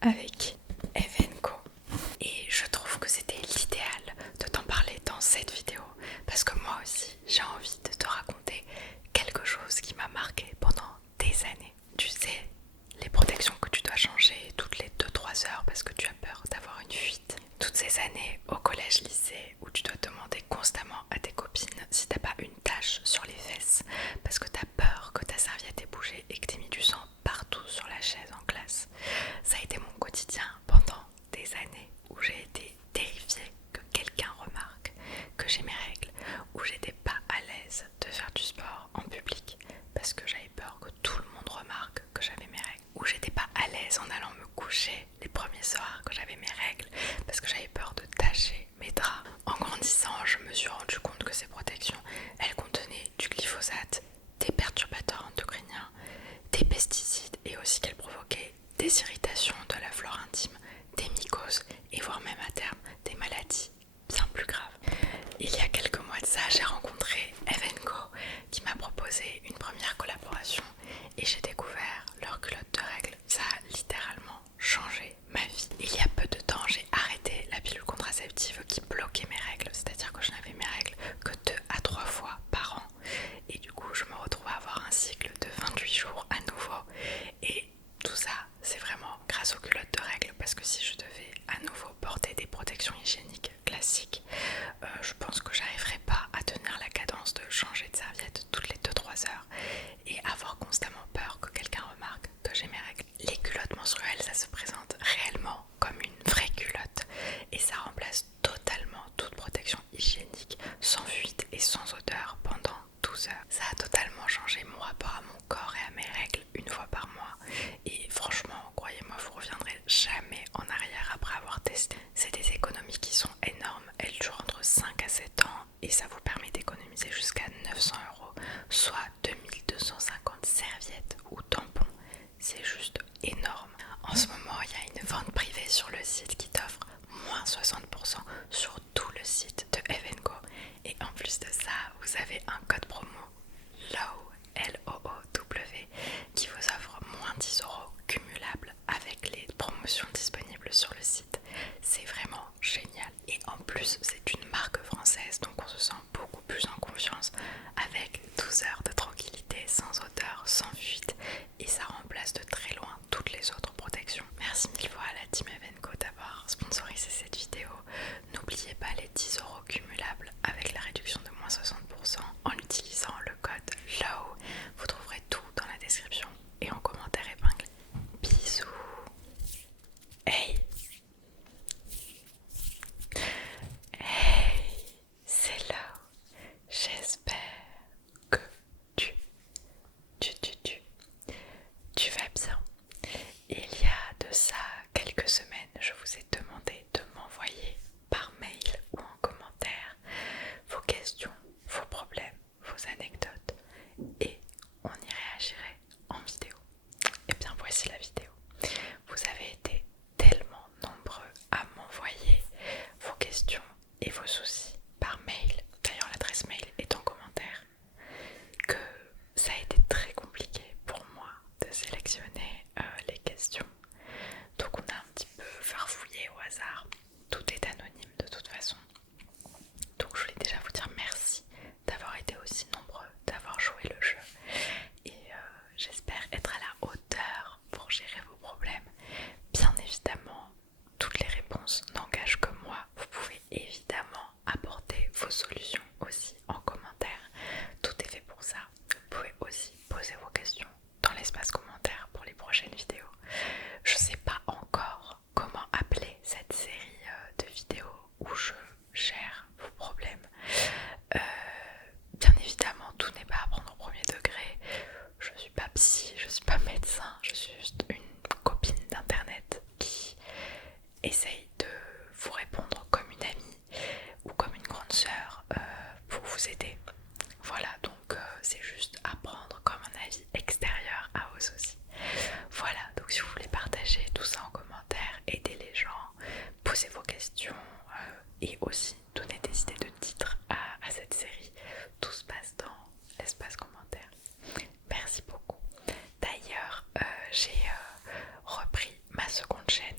avec Evenco. Et je trouve que c'était l'idéal de t'en parler dans cette vidéo parce que moi aussi j'ai envie de te raconter quelque chose qui m'a marqué pendant des années. Tu sais, les protections que tu dois changer toutes les 2-3 heures parce que tu as peur d'avoir une fuite. Toutes ces années au collège-lycée où tu dois demander constamment à tes copines si t'as pas une tache sur les fesses parce que t'as peur que ta serviette ait bougé et que t'aies mis du sang partout sur la chaise en classe. Ça a été mon quotidien pendant des années où j'ai été terrifiée que quelqu'un remarque que j'ai mes règles, où j'étais pas à l'aise de faire du sport en public parce que j'avais peur que tout le monde remarque que j'avais mes règles, où j'étais pas à l'aise en allant me coucher les premiers soirs que j'avais mes règles parce que j'avais peur de tacher mes draps. En grandissant, je me suis rendu compte que ces protections, elles contenaient du glyphosate, des perturbateurs endocriniens, des pesticides et aussi qu'elles provoquaient des irritations de la flore intime, des mycoses et voire même à terme des maladies bien plus graves. Il y a quelques mois de ça, j'ai rencontré Evenco qui m'a proposé une première collaboration et j'ai découvert leur culotte de règles. Ça a littéralement changé ma vie. Il y a peu de temps, j'ai arrêté la pilule contraceptive qui bloquait mes règles, c'est-à-dire que je n'avais mes règles que 2 à 3 fois par an et du coup je me retrouve à avoir un cycle de 28 jours à nouveau et tout ça c'est vraiment grâce aux culottes de règles parce que si je devais à nouveau porter des protections hygiéniques classiques, je pense que j'arriverais pas à tenir la cadence de changer de serviette toutes les 2-3 heures et avoir constamment peur que quelqu'un remarque que j'ai mes règles. Les culottes menstruelles, ça se présente réellement comme une vraie culotte et ça remplace totalement toute protection hygiénique sans fuite et sans odeur pendant 12 heures. Ça a totalement changé mon rapport à mon corps et à mes règles une fois par mois et franchement, croyez-moi, vous reviendrez jamais en arrière après avoir testé. C'est des économies qui sont énormes, elles durent entre 5 à 7 ans et ça vous permet d'économiser jusqu'à 900 €, soit 2250 serviettes ou tampons. C'est juste énorme. En ce moment, il y a une vente privée sur le site qui t'offre moins 60% sur tout le site de Evenco. Et en plus de ça, vous avez un code promo LOW, L-O-O-W, qui vous offre moins 10 € cumulables avec les promotions disponibles sur le site. C'est vraiment génial. Et en plus, c'est une marque française, donc on se sent beaucoup plus en confiance avec 12 heures de tranquillité, sans odeur, sans fuite. Et ça remplace de très loin toutes les autres protections. Merci mille fois à la team Evenco d'avoir sponsorisé cette vidéo. N'oubliez pas les 10 € cumulables avec la réduction de moins 60% en utilisant le code LOW. Vous trouverez tout dans la description et en commentaire épinglé. Bisous. Hey, hey, c'est LOW. J'espère que tu tu vas bien. Il y a de ça quelques semaines, je vous ai demandé de m'envoyer par mail ou en commentaire vos questions, vos problèmes, vos anecdotes et on y réagirait en vidéo. Et bien voici la vidéo. Vous avez été tellement nombreux à m'envoyer vos questions et vos soucis par mail, d'ailleurs l'adresse mail est en commentaire, que ça a été très compliqué pour moi de sélectionner les questions. Donc on a un petit peu farfouillé au hasard. Tout est anonyme de toute façon. Donc je voulais déjà vous dire merci d'avoir été aussi nombreux, d'avoir joué le jeu. Et j'espère être à la hauteur pour gérer vos problèmes. Bien évidemment, toutes les réponses n'engagent que moi. Vous pouvez évidemment apporter vos solutions aussi en commentaire. Tout est fait pour ça. Vous pouvez aussi poser vos questions dans l'espace commentaire pour les prochaines vidéos. Je sais pas encore comment appeler cette série de vidéos où je gère vos problèmes. Bien évidemment, tout n'est pas à prendre au premier degré. Je suis pas psy, je suis pas médecin, je suis juste une copine d'internet qui essaye de vous répondre comme une amie ou comme une grande sœur pour vous aider. Voilà, donc c'est juste à prendre comme un avis extérieur à vos soucis. Voilà, donc si vous voulez partager tout ça en commentaire, aider les gens, poser vos questions et aussi donner des idées de titres à cette série, tout se passe dans l'espace commentaire. Merci beaucoup. D'ailleurs, j'ai repris ma seconde chaîne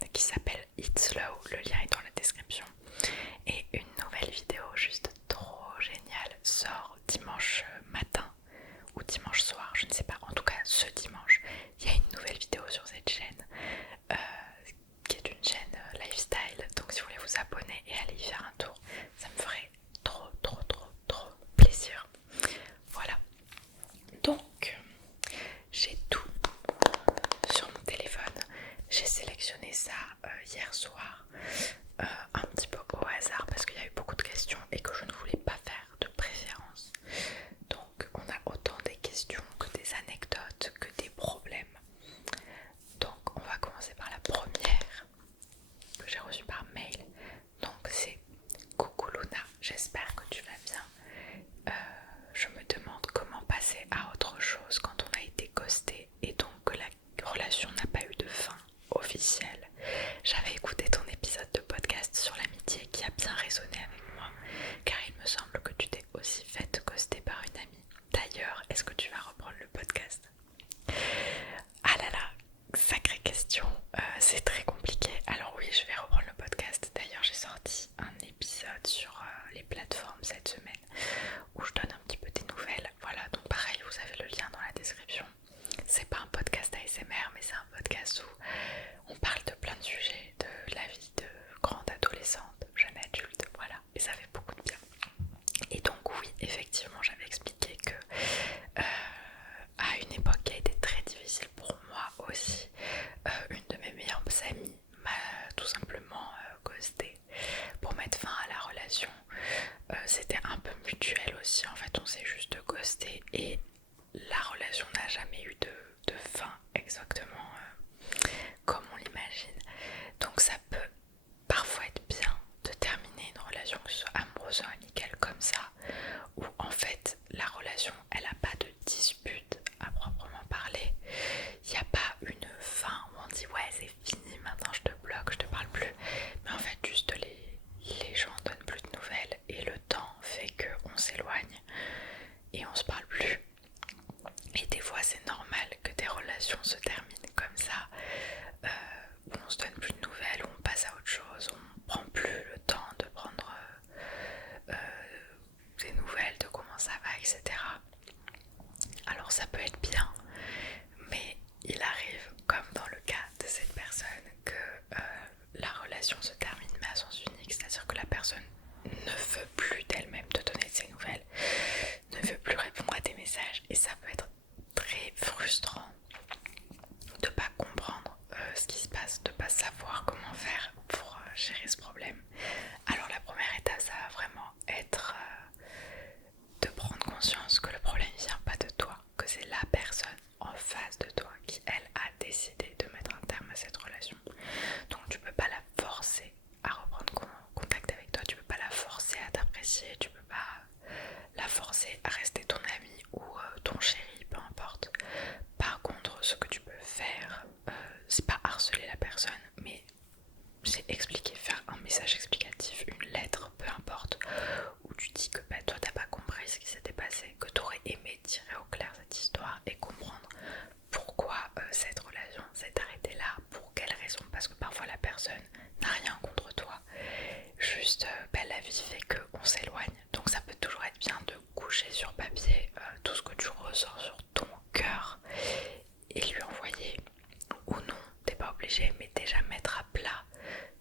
et on se parle plus. Et des fois c'est normal que des relations se terminent comme ça, où on se donne plus de nouvelles, où on passe à autre chose, on prend plus le temps de prendre des nouvelles de comment ça va, etc. Alors ça peut être bien, mais il arrive, comme dans le cas de cette personne, que la relation se termine mais à sens unique, c'est-à-dire que la personne ne veut plus d'elle-même te donner de ses nouvelles, ne veut plus répondre à tes messages, et ça peut être très frustrant de pas comprendre ce qui se passe, de pas savoir comment faire pour gérer ce problème. Alors la première étape, ça va vraiment être de prendre conscience que le problème ne vient pas de toi, que c'est la personne en face de toi qui, elle, a décidé de mettre un terme à cette relation. Donc tu peux pas la forcer à reprendre contact avec toi, tu peux pas la forcer à t'apprécier, tu peux pas la forcer à rester ton ami ou ton chéri, peu importe. Par contre, ce que tu peux faire, c'est pas harceler la personne, mais c'est expliquer, faire un message explicatif, une lettre, peu importe, où tu dis que bah, toi t'as pas compris ce qui s'était passé, que t'aurais aimé tirer au clair cette histoire et comprendre pourquoi cette relation s'est arrêtée là, pour quelles raisons, parce que parfois la personne n'a rien contre toi, juste bah, la vie fait qu'on s'éloigne, donc ça peut toujours être bien de coucher sur papier tout ce que tu ressens sur ton cœur et lui envoyer, ou non, t'es pas obligé, mais déjà mettre à plat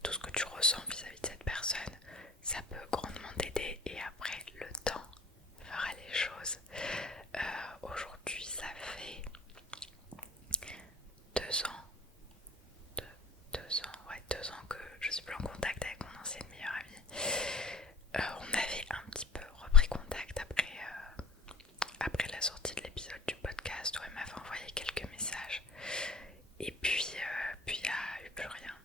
tout ce que tu ressens vis-à-vis de cette personne, ça peut grandement t'aider, et après le temps fera les choses. Aujourd'hui ça fait 2 ans, 2 ans que je suis plus en contact avec mon ancienne meilleure amie. On avait un petit peu repris contact après la sortie de l'épisode du podcast où elle m'avait envoyé quelques messages, et puis il n'y a eu plus rien.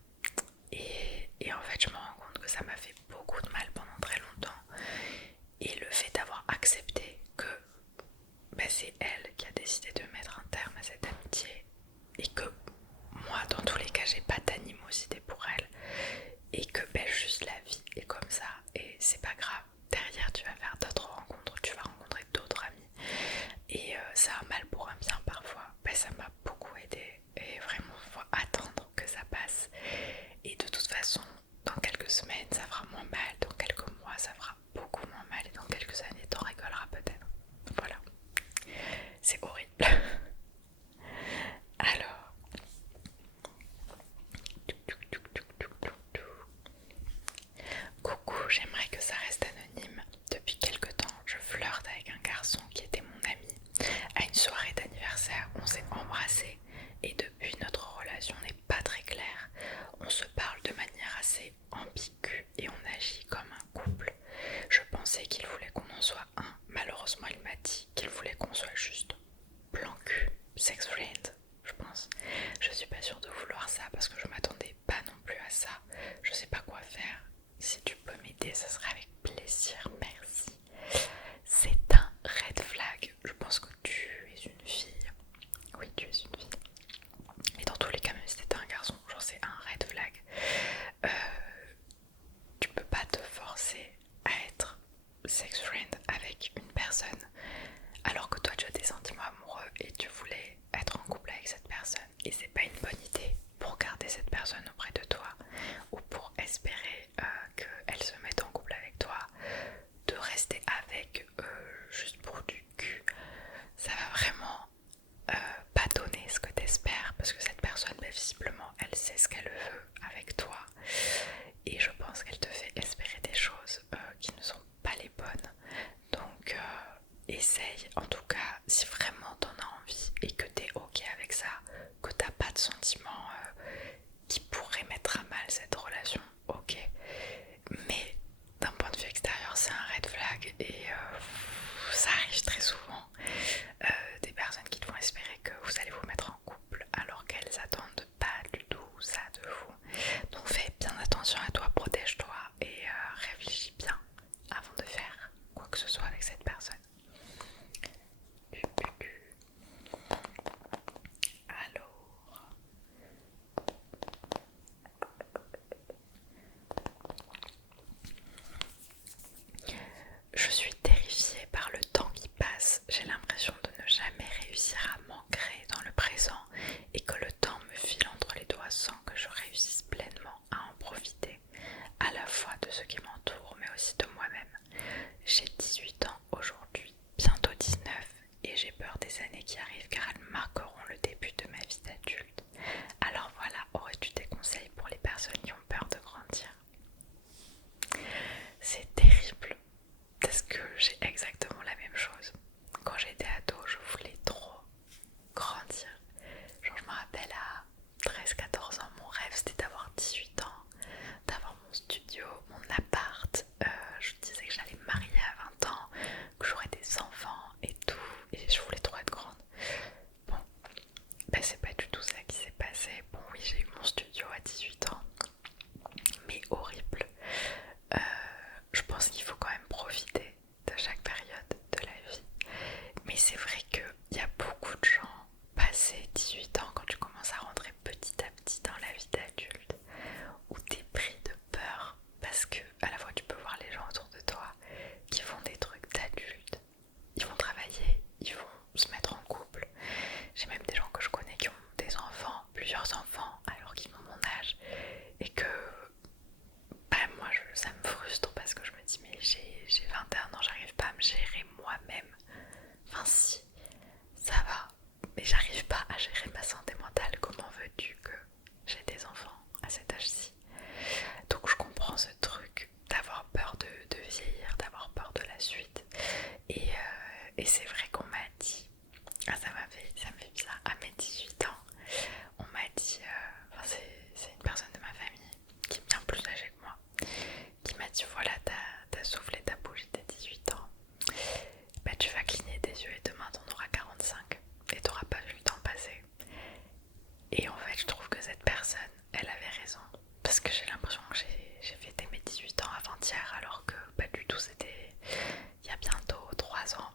Et en fait je me rends compte que ça m'a fait beaucoup de mal pendant très longtemps, et le fait d'avoir accepté que bah, c'est elle qui a décidé de mettre un terme à cette amitié, et que moi dans tous les cas j'ai pas d'animosité pour elle, et que bah, juste la vie est comme ça et c'est pas grave, derrière tu vas faire d'autres rencontres, tu vas rencontrer d'autres amis, et ça a mal pour un bien parfois, bah, ça m'a beaucoup aidé, et vraiment faut attendre que ça passe, et de toute façon dans quelques semaines ça fera moins mal, dans quelques mois ça fera beaucoup moins mal, et dans quelques années t'en rigoleras peut-être. Voilà, c'est horrible. Alors, coucou, j'aimerais que ça reste anonyme. Depuis quelque temps, je flirte avec un garçon qui était mon ami. À une soirée d'anniversaire, on s'est embrassés, et depuis notre relation n'est pas très claire. On se parle de manière assez ambiguë et on agit comme un couple. Je pensais qu'il voulait qu'on en soit un. Malheureusement, il m'a dit qu'il voulait qu'on soit juste plan cul, sex friend, je pense. Je suis pas sûre de vouloir ça parce que je m'attendais pas non plus à ça. Je sais pas quoi faire. Si tu peux m'aider, ça serait avec plaisir, merci. C'est un red flag. Je pense que tu es une fille. Oui, tu es une fille. Et dans tous les cas, même si t'étais un garçon, genre c'est un red flag. Tu peux pas te forcer à être sex friend avec une personne alors que toi tu as des sentiments amoureux et tu voulais être en couple avec cette personne, et c'est pas une bonne idée pour garder cette personne auprès de toi ou pour espérer qu'elle se mette en couple avec toi, de rester avec juste pour du cul. Ça va vraiment pas donner ce que t'espères, parce que cette personne, bah, visiblement elle sait ce qu'elle veut avec toi, et je pense qu'elle te fait espérer des choses qui ne sont pas les bonnes. Donc essaye, en tout cas, si vraiment t'en as envie et que t'es ok avec ça, que t'as pas de sentiments qui pourraient mettre à mal cette relation, ok. Mais d'un point de vue extérieur, c'est un red flag, et ça arrive très souvent. Des personnes qui te font espérer que vous allez vous mettre en couple alors qu'elles attendent pas du tout ça de vous. Donc fais bien attention à toi, protège-toi, et réfléchis bien avant de faire quoi que ce soit avec cette personne. des années qui arrivent car elles marqueront le début de ma vie d'adulte. Alors voilà, aurais-tu des conseils pour les personnes qui ont peur de grandir? C'est terrible parce que j'ai exactement la même chose. Quand j'étais ado, je voulais trop grandir. Genre je me rappelle à 13-14 ans, mon rêve c'était d'avoir 18 ans, d'avoir mon studio, mon appart. Je disais que j'allais me marier à 20 ans, que j'aurais des enfants et tout, et je voulais trop être grande. Bon, ben c'est pas du tout ça qui s'est passé. Bon oui, j'ai eu mon studio à 18 ans, mais horrible. Je pense qu'il faut quand même profiter de chaque période de la vie. Mais c'est vrai qu'il y a beaucoup de gens passés 18 ans, quand tu commences à rentrer petit à petit dans la vie d'adulte, où t'es pris de peur parce que à la fois tu peux voir les gens autour de toi qui font des trucs d'adultes, ils vont travailler, ils vont se mettre en couple. J'ai même des gens que je connais qui ont des enfants, plusieurs enfants alors qu'ils ont mon âge, et que bah moi ça me frustre parce que je me dis mais j'ai 21 ans, j'arrive pas à me gérer moi-même. Enfin si, ça va, mais j'arrive pas à gérer ma santé mentale. Comment veux-tu que j'ai des enfants à cet âge-ci? Donc je comprends ce truc d'avoir peur de vieillir, d'avoir peur de la suite. Et c'est vrai qu'on m'a dit, ça me fait bizarre, à mes 18 ans, on m'a dit, c'est une personne de ma famille qui est bien plus âgée que moi, qui m'a dit voilà, t'as soufflé ta bougie, t'as 18 ans, bah tu vas cligner des yeux et demain t'en auras 45 et t'auras pas vu le temps passer. Et en fait je trouve que cette personne, elle avait raison, parce que j'ai l'impression que j'ai fêté mes 18 ans avant-hier, alors que pas du tout, c'était il y a bientôt 3 ans.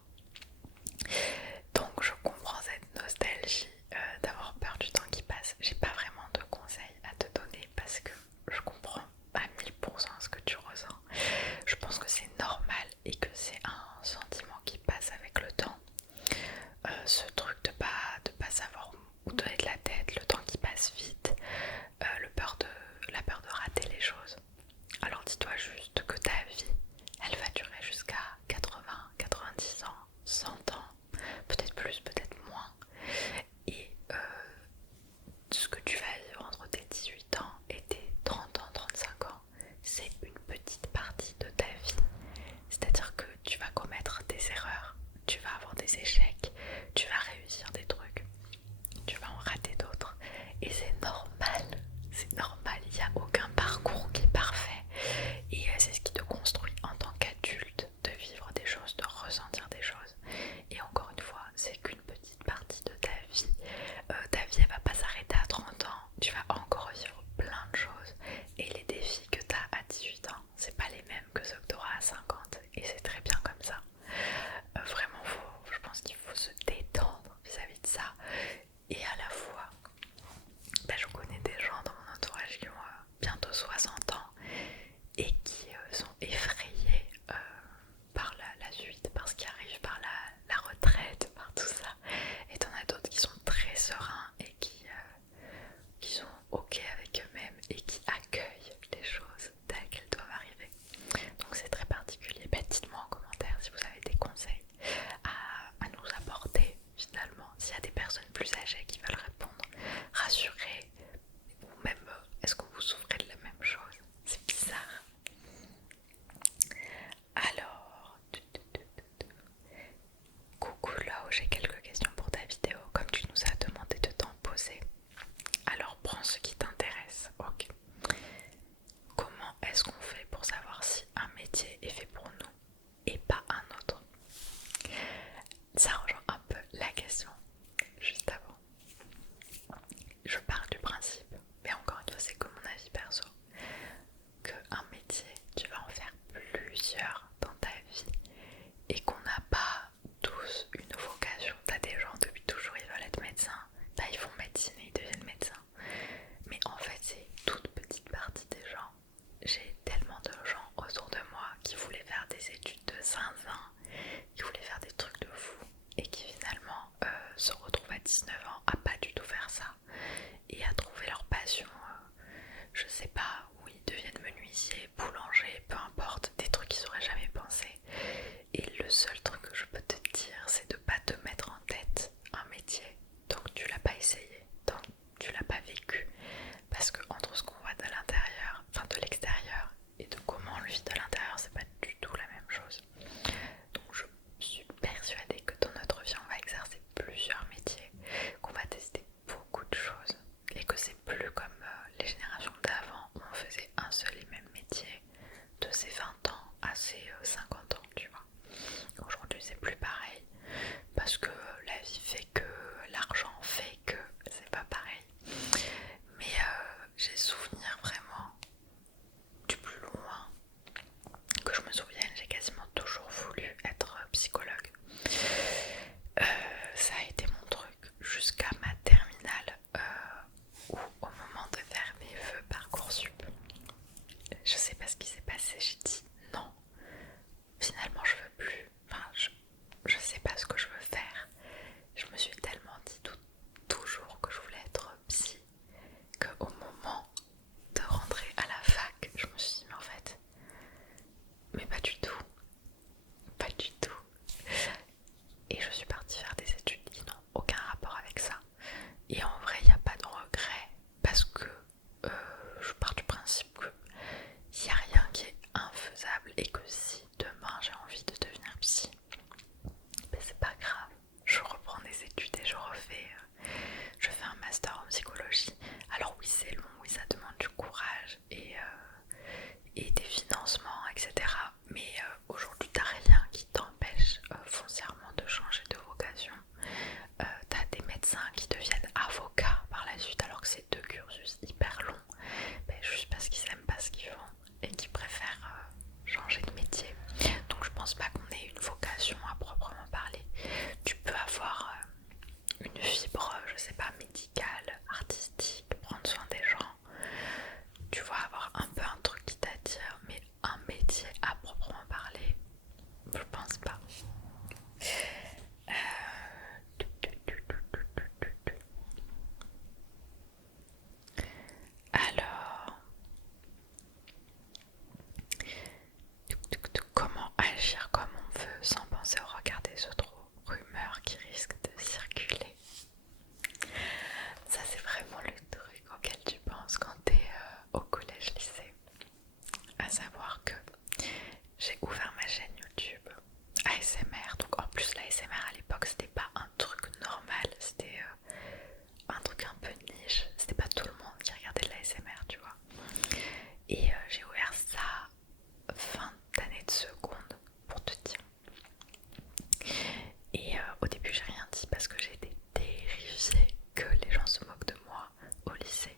Et au début j'ai rien dit parce que j'étais terrifiée que les gens se moquent de moi au lycée.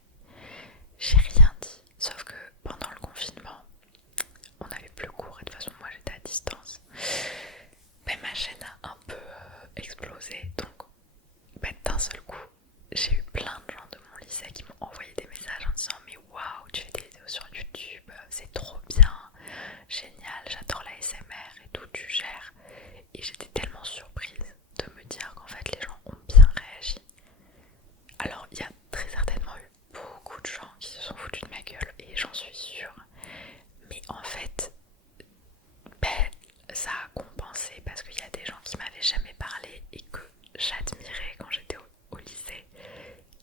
J'ai rien dit, sauf que pendant le confinement, on n'avait plus cours et de toute façon moi j'étais à distance. Mais ma chaîne a un peu explosé, donc d'un seul coup j'ai eu plein de gens de mon lycée qui m'ont envoyé des messages en disant mais waouh, tu fais des vidéos sur YouTube, c'est trop bien, génial, j'adore la SMR et tout, tu gères. Et j'étais tellement surprise de me dire qu'en fait les gens ont bien réagi. Alors il y a très certainement eu beaucoup de gens qui se sont foutus de ma gueule et j'en suis sûre. Mais en fait, ça a compensé parce qu'il y a des gens qui m'avaient jamais parlé et que j'admirais quand j'étais au lycée,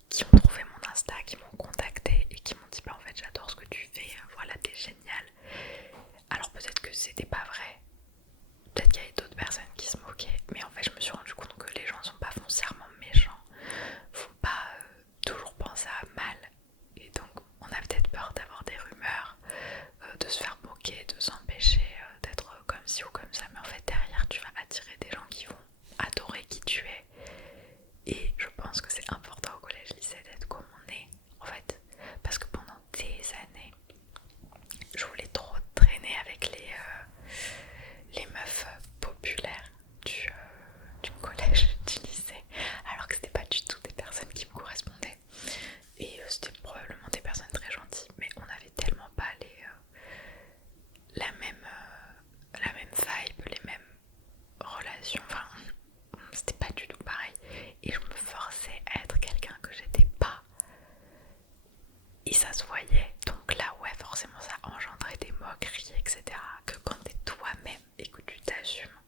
qui ont trouvé mon Insta, qui m'ont contacté et qui m'ont dit bah en fait j'adore ce que tu fais, voilà t'es génial. Alors peut-être que c'était pas vrai, peut-être qu'il y avait d'autres personnes qui se moquaient, mais en fait je me suis rendu compte que les gens sont pas foncièrement méchants, faut pas toujours penser à mal, et donc on a peut-être peur d'avoir des rumeurs, de se faire moquer, de s'empêcher d'être comme ci ou comme ça, mais en fait derrière tu vas attirer des gens qui vont adorer qui tu es. Et je pense que c'est important au collège lycée d'être comme on est en fait, parce que pendant des années je voulais trop traîner avec les meufs populaires du collège, du lycée, alors que c'était pas du tout des personnes qui me correspondaient. Et c'était probablement des personnes très gentilles, mais on avait tellement pas la même vibe, les mêmes relations, enfin c'était pas du tout pareil. Et je me forçais à être quelqu'un que j'étais pas. Et ça se voyait, donc là ouais forcément ça engendrait des moqueries, etc. Que quand t'es toi-même et que tu t'assumes,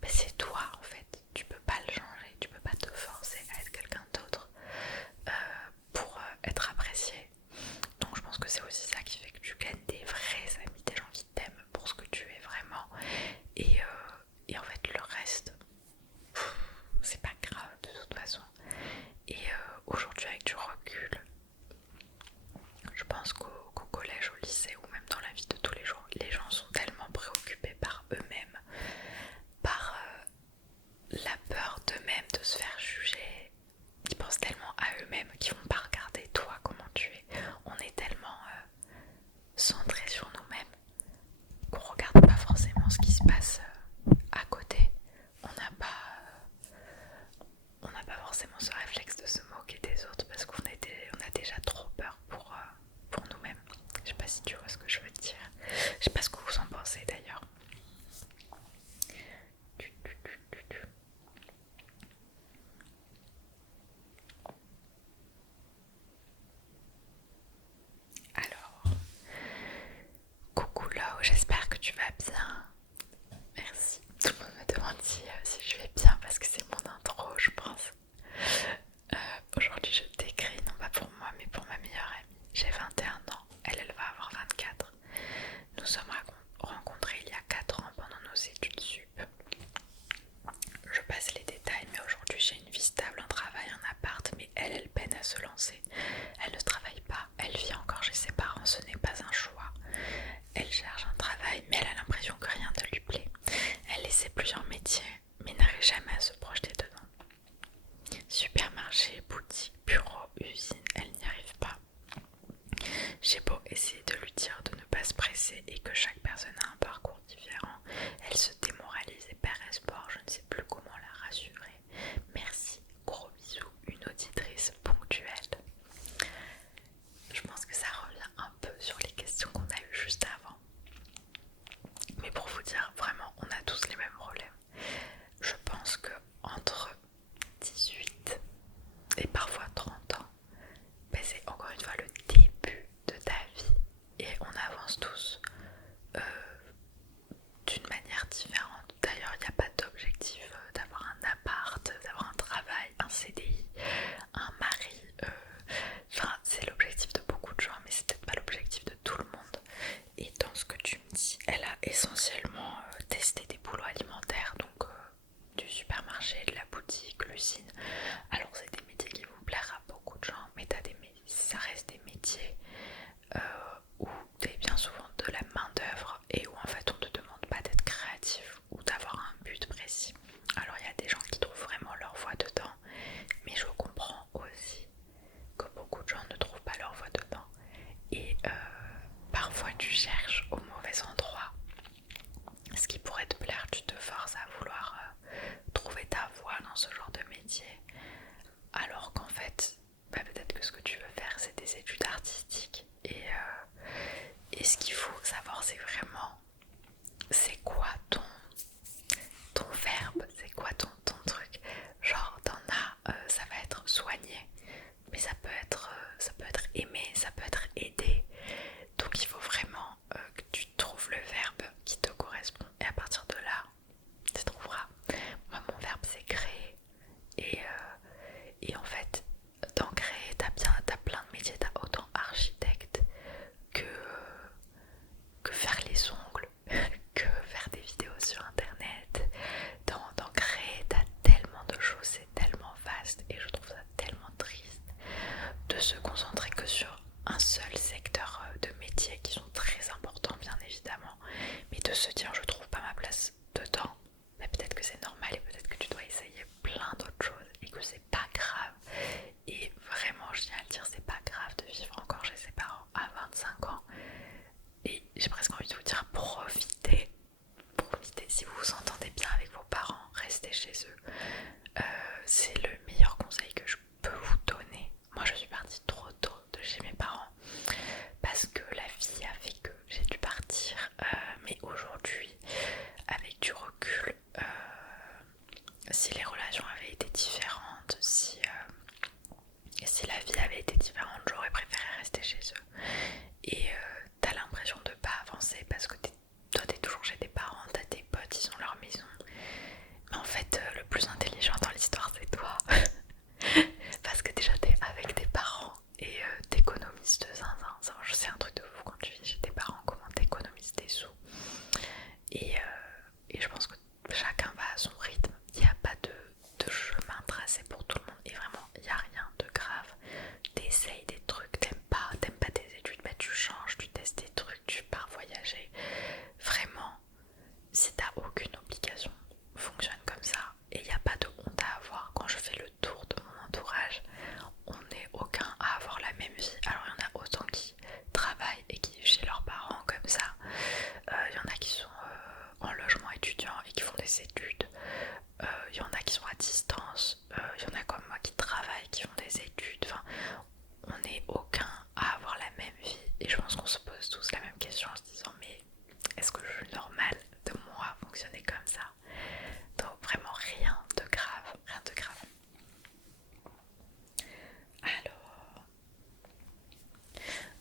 ben c'est toi en fait, tu peux pas le changer, tu peux pas te forcer à être quelqu'un d'autre pour être apprécié. Donc je pense que c'est aussi ça qui fait que tu gagnes des vrais amis, des gens qui t'aiment pour ce que tu es vraiment. Et en fait le reste, c'est pas grave de toute façon. Et aujourd'hui avec du recul, je pense qu'au collège, au lycée ou même dans la vie de tous les jours, les gens sont tellement préoccupés par eux-mêmes, par la peur d'eux-mêmes de se faire juger. Ils pensent tellement à eux-mêmes qu'ils vont pas regarder toi comment tu es. On est tellement centré sur nous-mêmes qu'on regarde pas forcément ce qui se passe à côté. On n'a pas forcément ce réflexe de se moquer des autres parce qu'on a déjà trop peur pour nous-mêmes. Je sais pas si tu vois ce que je veux dire. Je sais pas ce que vous en pensez d'ailleurs. chez eux. C'est le meilleur conseil que je peux vous donner. Moi je suis partie trop tôt de chez mes parents parce que la vie a fait que j'ai dû partir, mais aujourd'hui avec du recul, si les relations avaient été différentes, si la vie avait été différente, j'aurais préféré rester chez eux. Et t'as l'impression de pas avancer parce que toi t'es toujours chez tes parents, t'as tes potes, ils ont leur maison. Mais en fait, le plus intelligent dans l'histoire c'est toi. Parce que déjà t'es avec tes parents et t'économises de zinzin. C'est un truc de fou quand tu vis chez tes parents, comment t'économises tes sous. Et je pense que chacun va à son rythme. Il n'y a pas de chemin tracé pour tout le monde. Et vraiment, il n'y a rien de grave. T'essayes des trucs, t'aimes pas tes études, bah tu changes, tu testes des trucs, tu pars voyager. Vraiment, si t'as aucune obligation, fonctionne comme ça. Et il n'y a pas de honte à avoir. Quand je fais le tour de mon entourage, on n'est aucun à avoir la même vie. Alors il y en a autant qui travaillent et qui vivent chez leurs parents comme ça. Il y en a qui sont en logement étudiant et qui font des études. Il y en a qui sont à distance. Il y en a comme moi qui travaillent, qui font des études. Enfin, on n'est aucun à avoir la même vie. Et je pense qu'on se pose tous la même question en se disant mais est-ce que je suis normale de moi fonctionner comme ça? Donc vraiment rien de grave, rien de grave. Alors,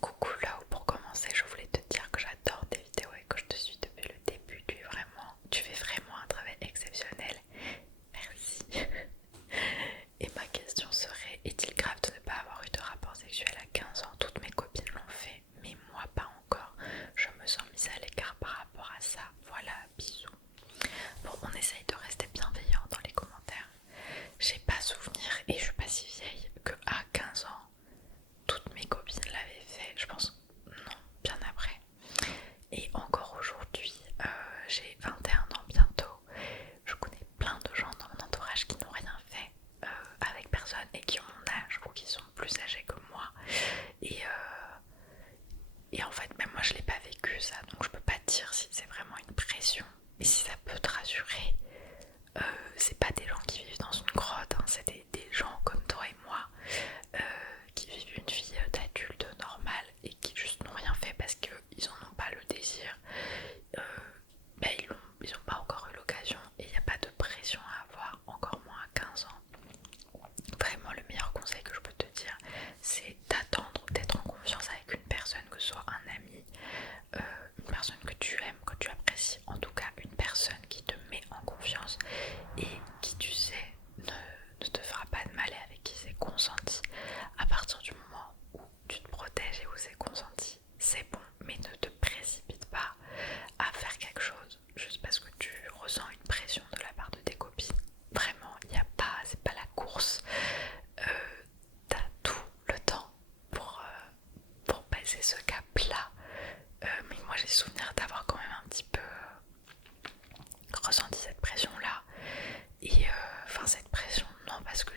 coucou Lau, pour commencer je voulais te dire que j'adore tes vidéos et que je te suis depuis le début. Tu fais vraiment un travail exceptionnel. Merci. Et ma question serait, est-il grave de ne pas avoir eu de rapport sexuel à 15 ans? Toutes mes copines l'ont fait, mais moi pas encore. Je me sens mise à l'écart par rapport à ça. Voilà, bisous. Bon, on essaye de rester bienveillant dans les commentaires. J'ai pas souvenir, et je suis pas si vieille, que à 15 ans, toutes mes copines l'avaient fait. Je pense non, bien après. Et encore aujourd'hui, j'ai 21 ans bientôt. Je connais plein de gens dans mon entourage qui n'ont rien fait avec personne et qui ont mon âge ou qui sont plus âgés que moi. Et en fait, même moi je l'ai pas vécu ça, donc je peux pas te dire si c'est vraiment une pression. Mais si ça peut te rassurer, c'est pas des gens qui vivent dans une grotte, hein, c'est des gens comme toi et moi qui vivent une vie d'adulte normale et qui juste n'ont rien fait parce qu'ils en ont pas le désir. Ils ont pas encore eu l'occasion et il n'y a pas de pression à avoir, encore moins à 15 ans. Vraiment le meilleur conseil que je peux te dire, c'est d'attendre d'être en confiance avec une personne, que ce soit un ami, une personne que tu aimes, que tu apprécies, en tout cas une personne qui te met en confiance et qui, tu sais, ne te fera pas de mal et avec qui c'est consenti. À partir du moment où tu te protèges et où c'est consenti, c'est bon, mais ne te précipite pas à faire quelque chose juste parce que tu ressens une pression de la part de tes copines. Vraiment, il n'y a pas, c'est pas la course. T'as tout le temps pour passer ce cap-là. Mais moi j'ai souvenir d'avoir quand même un petit peu ressenti cette pression-là. Et enfin cette pression, non, parce que